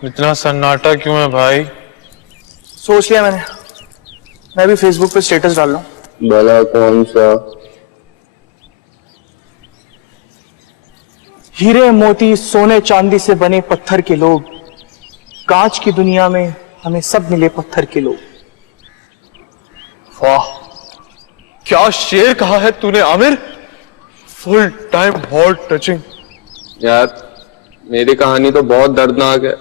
इतना सन्नाटा क्यों है भाई? सोच लिया मैंने, मैं भी फेसबुक पे स्टेटस डाल रहा हूँ। भला कौन सा? हीरे मोती सोने चांदी से बने पत्थर के लोग, कांच की दुनिया में हमें सब मिले पत्थर के लोग। वाह, क्या शेर कहा है तूने Aamir. Full time heart touching. यार मेरी कहानी तो बहुत दर्दनाक है।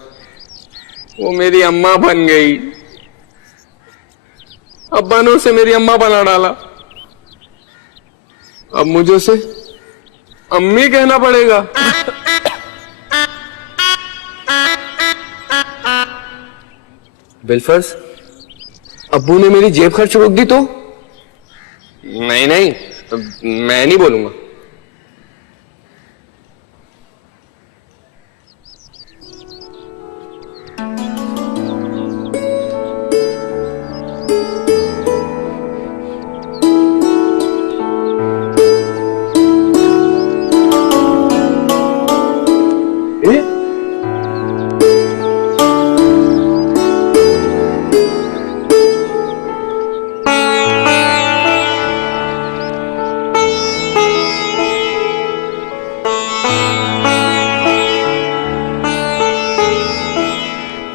वो मेरी अम्मा बन गई, अब्बा ने उसे मेरी अम्मा बना डाला। अब मुझे उसे अम्मी कहना पड़ेगा। बिलफर्स, अब्बू ने मेरी जेब खर्च रोक दी तो? नहीं नहीं, मैं नहीं बोलूंगा।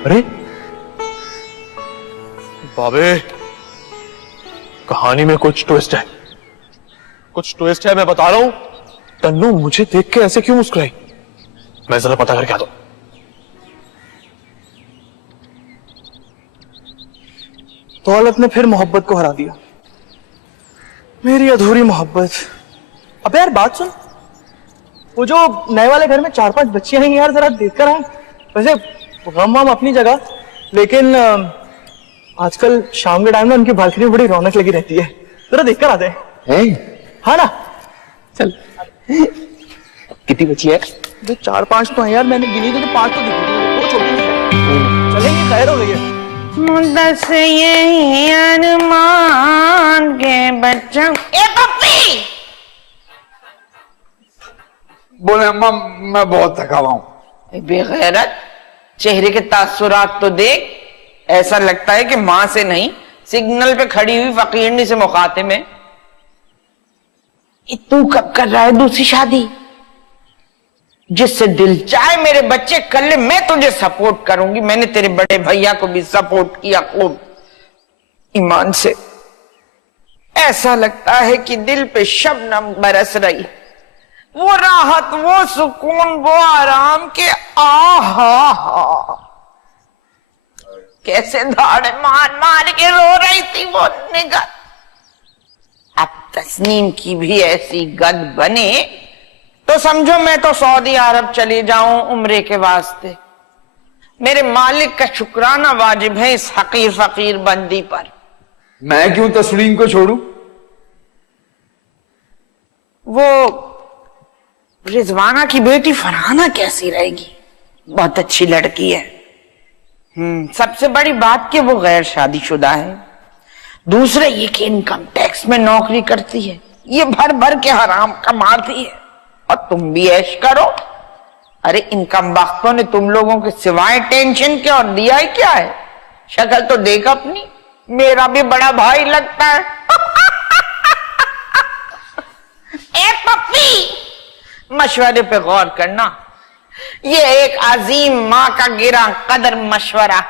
अरे बाबे, कहानी में कुछ ट्विस्ट है, कुछ ट्विस्ट है, मैं बता रहा हूं। तन्नू मुझे देख के ऐसे क्यों मुस्कुराई? मैं जरा पता करके आता हूं। दौलत ने फिर मोहब्बत को हरा दिया, मेरी अधूरी मोहब्बत। अबे यार बात सुन, वो जो नए वाले घर में 4-5 बच्चियां हैं यार, जरा देखकर आए। वैसे गम वम अपनी जगह, लेकिन आजकल शाम के टाइम में उनकी बालकनी में बड़ी रौनक लगी रहती है, जरा देखकर आते हैं। हाँ ना, चल। कितनी बची है? जो 4-5 तो है यार, मैंने गिनी तो 5 तो दिखी, वो छोटी है। चलेंगे, खैर हो गई है। मुद्दस यही अरमान के बच्चा। ए पप्पी! बोले अम्मा मैं बहुत थका हुआ हूं। बेगैरत, चेहरे के तासुरात तो देख, ऐसा लगता है कि मां से नहीं सिग्नल पे खड़ी हुई फकीरनी से मुखातिब है। तू कब कर रहा है दूसरी शादी? जिससे दिल चाहे मेरे बच्चे कर ले, मैं तुझे सपोर्ट करूंगी। मैंने तेरे बड़े भैया को भी सपोर्ट किया खूब ईमान से। ऐसा लगता है कि दिल पे शबनम बरस रही, वो राहत, वो सुकून, वो आराम के आहा। कैसे धाड़े मार मार के रो रही थी वो निगत। अब तस्नीम की भी ऐसी गद बने तो समझो मैं तो सऊदी अरब चली जाऊं उम्रे के वास्ते। मेरे मालिक का शुक्राना वाजिब है इस हकीर फकीर बंदी पर। मैं क्यों तस्लीम को छोड़ूं? वो रिजवाना की बेटी फरहाना कैसी रहेगी? बहुत अच्छी लड़की है। सबसे बड़ी बात कि वो गैर शादीशुदा है। दूसरा ये कि इनकम टैक्स में नौकरी करती है, ये भर भर के हराम कमाती है और तुम भी ऐश करो। अरे इन कमबख्तों ने तुम लोगों के सिवाय टेंशन क्या और दिया ही क्या है? शक्ल तो देख अपनी, मेरा भी बड़ा भाई लगता है। ए पप्पी, मशवरे पे गौर करना, ये एक अजीम मां का गिरा कदर मशवरा।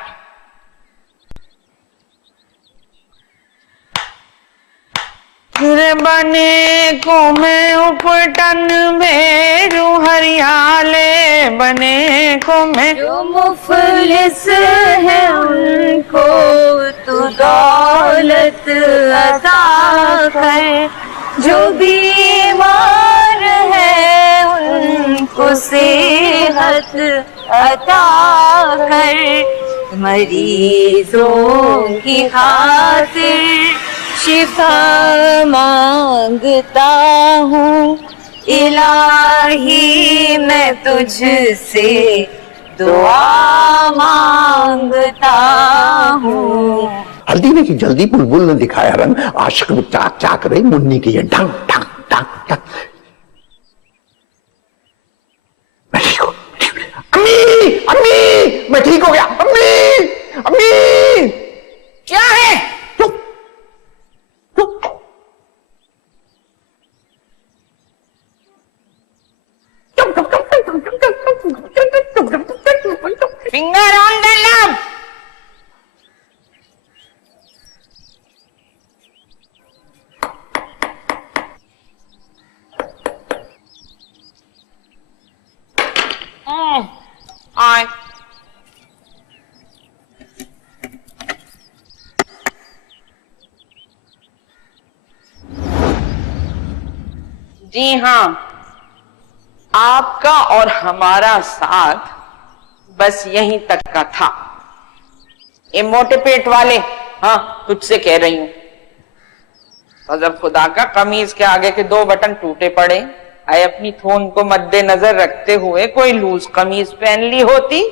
बने को मैं उपटन भेरू हरियाले, बने को मैं जो मुफलिस है उनको तू दौलत अता कर, जो बीमार है उनको सेहत अता कर, मरीजों की खातिर शिफा मांगता हूँ इलाही, मैं तुझसे दुआ मांगता हूँ। हल्दी ने की जल्दी बुलबुल ने दिखाया रंग, आशिक में चाक चाक रही मुन्नी की ये ढंग ढंग ढंग ढंग। मैं ठीक हूँ। अम्मी अम्मी, मैं ठीक हो गया। अम्मी, अम्मी, क्या है? चुप चुप। Finger on the love. आए। जी हाँ, आपका और हमारा साथ बस यहीं तक का था। ये मोटे पेट वाले, हाँ तुझसे कह रही हूं, और जब खुदा का कमीज के आगे के 2 बटन टूटे पड़े, आए अपनी थोन को मद्देनजर रखते हुए कोई लूज कमीज पहन ली होती।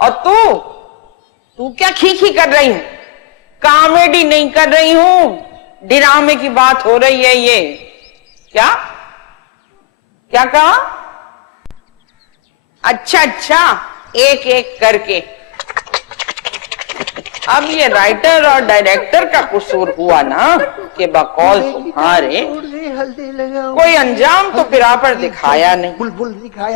और तू क्या खीखी कर रही है? कॉमेडी नहीं कर रही हूं, ड्रामे की बात हो रही है। ये क्या क्या कहा? अच्छा अच्छा, एक एक करके। अब ये राइटर और डायरेक्टर का कसूर हुआ ना कि बकौल तुम्हारे कोई अंजाम तो पिरा पर दिखाया नहीं।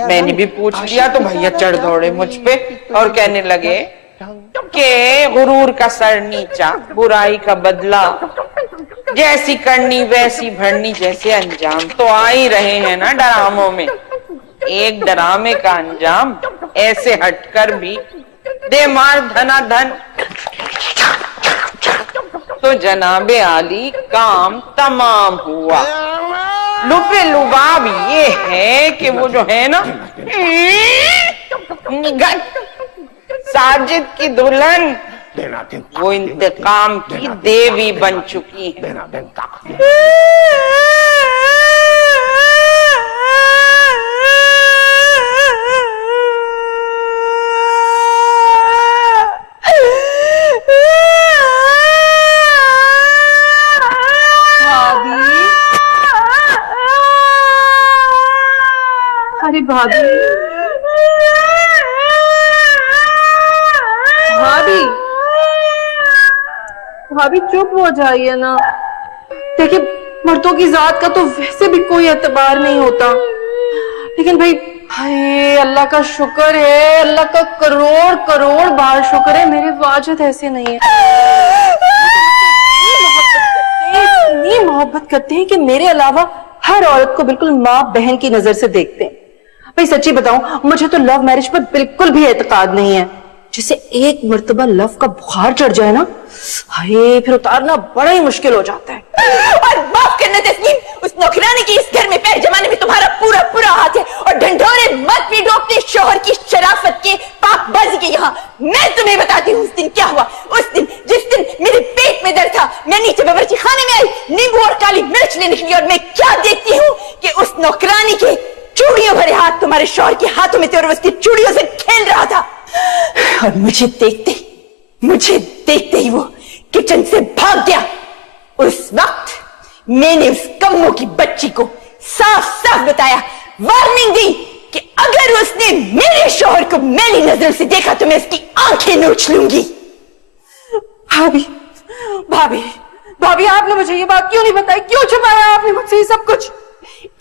मैंने भी पूछ लिया तो भैया चढ़ दौड़े मुझ पे और कहने लगे कि गुरूर का सर नीचा, बुराई का बदला, जैसी करनी वैसी भरनी जैसे अंजाम तो आ ही रहे हैं ना ड्रामों में। एक ड्रामे का अंजाम ऐसे हटकर भी दे मार धनाधन तो जनाबे आली काम तमाम हुआ। लुपे लुबाब ये है कि वो जो है ना साजिद की दुल्हन, वो इंतकाम की देवी बन चुकी है। अरे भाभी, भाभी, भाभी चुप हो जाइए ना। देखिए, मर्दों की जात का तो वैसे भी कोई एतबार नहीं होता, लेकिन भाई हाय अल्लाह का शुक्र है, अल्लाह का करोड़ करोड़ बार शुक्र है, मेरे वाजिद ऐसे नहीं है। इतनी मोहब्बत करते हैं कि मेरे अलावा हर औरत को बिल्कुल माँ बहन की नजर से देखते हैं। भाई सच्ची बताऊं, मुझे तो लव मैरिज पर बिल्कुल भी एतकाद नहीं है। जिसे एक मर्तबा लव का बुखार चढ़ जाए ना, हाय फिर उतारना बड़ा ही मुश्किल हो जाता है। और माफ करना तस्लीम, उस नौकरानी के इस घर में पैर जमाने में तुम्हारा पूरा पूरा हाथ है, और ढंढोरे मत पीटो अपने शोहर की शराफत के, पाकबाजी के। यहाँ मैं तुम्हें बताती हूँ उस दिन क्या हुआ। उस दिन जिस दिन मेरे पेट में दर्द था, मैं नीचे बावर्ची खाने में आई, नींबू और काली मिर्च लेने के लिए, और मैं क्या देखती हूँ कि उस नौकरानी के चूड़ियों भरे हाथ तुम्हारे शोहर के हाथों में थे और उसकी चूड़ियों से खेल रहा था। और मुझे देखते ही वो किचन से भाग गया। उस वक्त मैंने उस कम्मों की बच्ची को साफ साफ बताया, वार्निंग दी कि अगर उसने मेरे शोहर को मैली नजर से देखा तो मैं उसकी आंखें नोच लूंगी। भाभी, भाभी, भाभी, आपने मुझे ये बात क्यों नहीं बताई? क्यों छुपाया आपने मुझसे ये सब कुछ?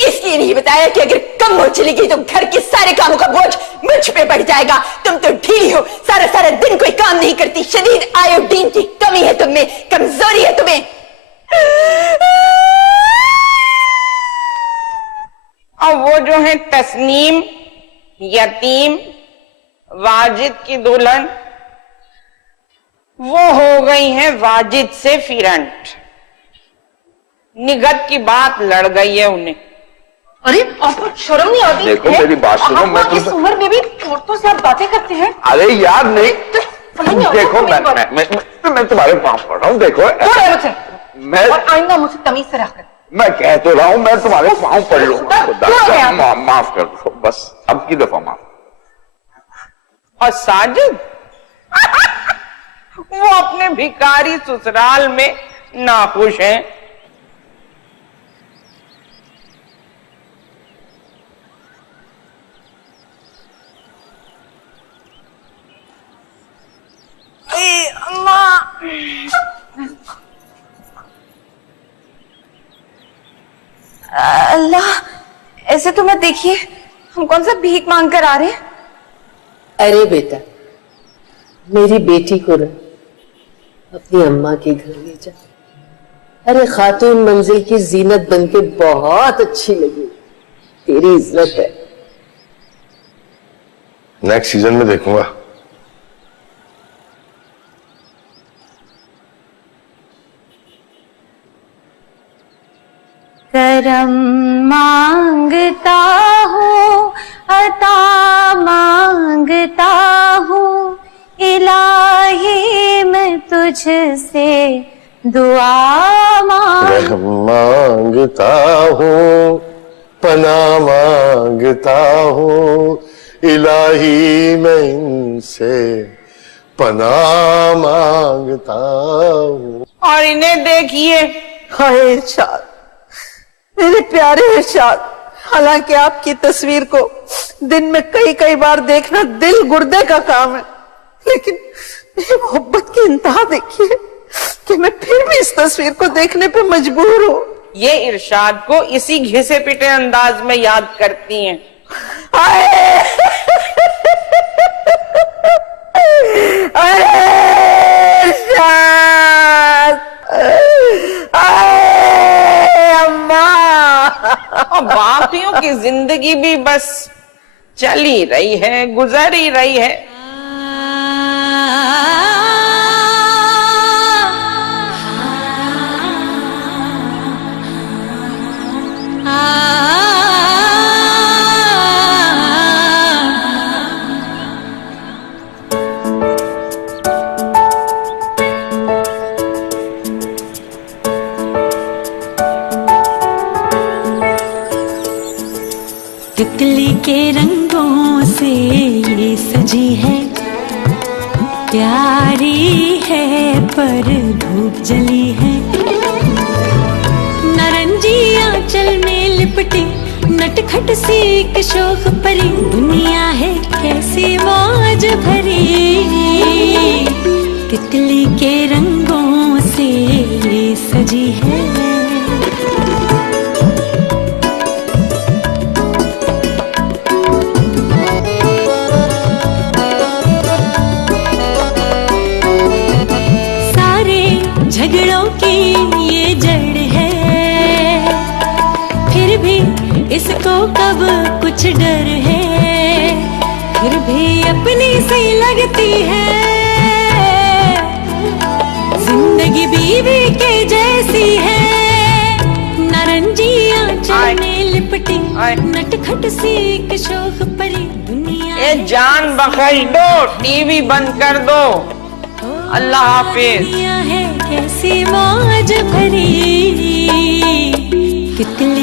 इसलिए नहीं बताया कि अगर कम हो चली गई तो घर के सारे कामों का बोझ मुझ पे बढ़ जाएगा। तुम तो ढीली हो, सारा सारा दिन कोई काम नहीं करती, शदीद आयोडीन की कमी है तुम में, कमजोरी है तुम्हें। और वो जो है तस्नीम, यतीम, वाजिद की दुल्हन, वो हो गई है वाजिद से फिरंट। निगत की बात लड़ गई है उन्हें। अरे आपको शर्म नहीं आती? देखो मेरी बात सुनो, मैं इस उम्र में भी औरतों से आप बातें करते हैं? अरे यार नहीं, समझ नहीं आता देखो आपको मेरी बात? मैं तुम्हारे पाँव पड़ रहा हूँ। देखो दूर है मुझसे, मैं और आइंदा मुझसे तमीज से रखकर। मैं कह तो रहा हूँ, मैं तुम्हारे पाँव पड़ लूंगा। दूर है आप। माफ कर दो बस, अब की दफा माफ। और साजिद वो अपने भिखारी ससुराल में नाखुश हैं। तो मत देखिए, हम कौन सा भीख मांग कर आ रहे हैं। अरे बेटा, मेरी बेटी को ना अपनी अम्मा के घर ले जा। अरे खातून मंजिल की जीनत बनके बहुत अच्छी लगी, तेरी इज्जत है। नेक्स्ट सीजन में देखूंगा। करम मांगता हूँ, अता मांगता हूँ, इलाही मैं तुझसे दुआ मांगता हूँ, पना मांगता हूँ, इलाही मैं इनसे पना मांगता हूँ। और इन्हें देखिए, हाय इरशाद, मेरे प्यारे इरशाद, हालांकि आपकी तस्वीर को दिन में कई कई बार देखना दिल गुर्दे का काम है, लेकिन मेरी मोहब्बत की इंतहा देखिए कि मैं फिर भी इस तस्वीर को देखने पे मजबूर हूँ। ये इरशाद को इसी घिसे पिटे अंदाज में याद करती हैं। और बाकियों की जिंदगी भी बस चल ही रही है, गुजर ही रही है। तितली के रंगों से ये सजी है, प्यारी है पर धूप जली है। नारंगी आंचल में लिपटी नटखट सी एक शोख परी, दुनिया है कैसी मौज भरी। तितली के रंगों से ये सजी है। झगड़ों की ये जड़ है, फिर भी इसको कब कुछ डर है, फिर भी अपनी सी लगती है। जिंदगी बीवी के जैसी है, नारंगी आंचल में लिपटी नटखट सी एक शोख परी, दुनिया ये जान बख्श दो, टीवी बंद कर दो। अल्लाह हाफिज। कैसी मौज भरी, कितनी